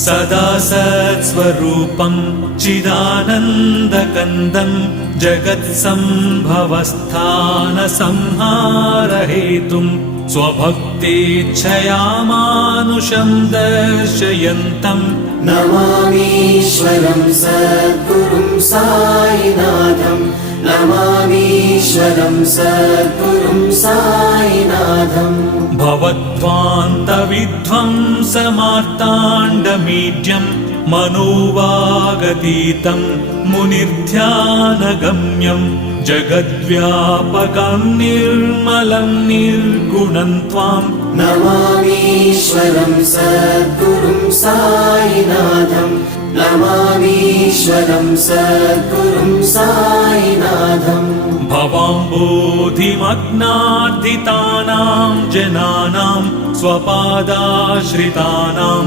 सदा सत्स्वरूपं चिदानन्दकन्दं जगत्सम्भवस्थानसंहारहेतुं स्वभक्तेच्छया मानुषं दर्शयन्तं नमामीश्वरं सद्गुरुं साईनाथं नमामीश्वरं सद्गुरुं साईनाथं भवद्ध्वान्तविध्वंसमार्ताण्डमीड्यं मनोवागतीतं मुनिर्ध्यानगम्यं जगद्व्यापकं निर्मलं निर्गुणं त्वां नमामीश्वरं सद्गुरुं साईनाथं नमामीश्वरं सद्गुरुं साईनाथं भवाम्बोधिमग्नार्दितानां जनानां स्वपादाश्रितानां